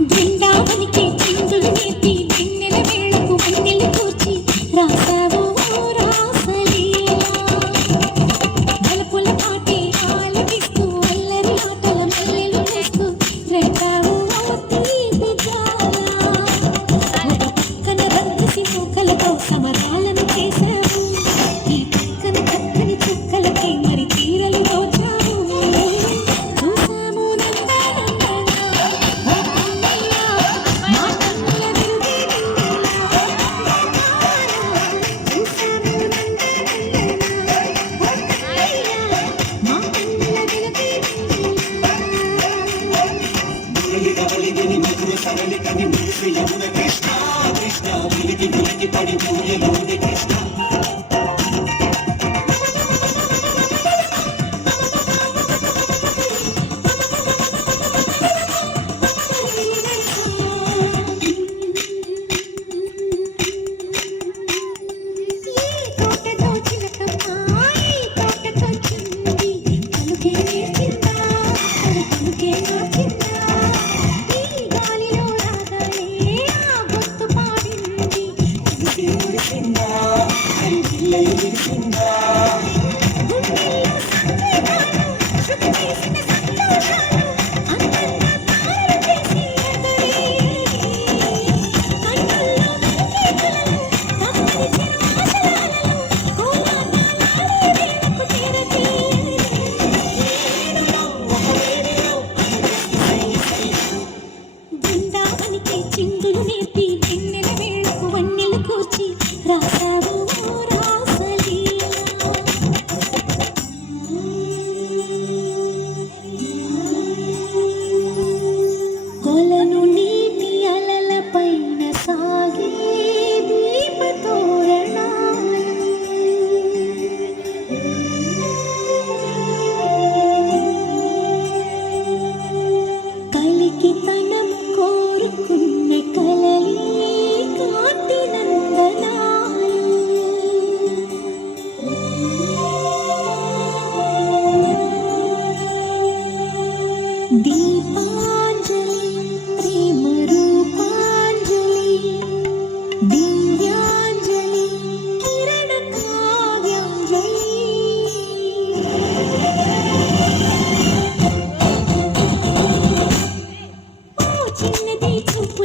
బృందావనికి చిందులు నేర్పి వెన్నెల వేళకు వెన్నెలు కూర్చి రాసావు రాసలీలా బలపుల పాటి ఆలపిస్తూ అల్లరి ఆటల మల్లెలు వేస్తూ రేపావు తీపి జాల ఒక పక్కన రక్కసి మూకలతో సమరాలను చేశావు ఈ పక్కన చక్కని చుక్కలకై మరి తీరలు దోచావు చూసాము కృష్ణ కృష్ణ విలికి పడి పూయలోని కృష్ణ చిందులు నేర్పి వెన్నెల వేళకు వన్నెలు కూర్చి రాసావు రాసలీలా కొలను నీటి అలల పైన సాగే దీపతోరణాలు కలికి తనము కోరుకున్న కలలే కాంతి నందనాలు దీపాంజలి ప్రేమ రూపాంజలి దివ్యాంజలి కిరణ కావ్యాంజలి చిన్నది చూపు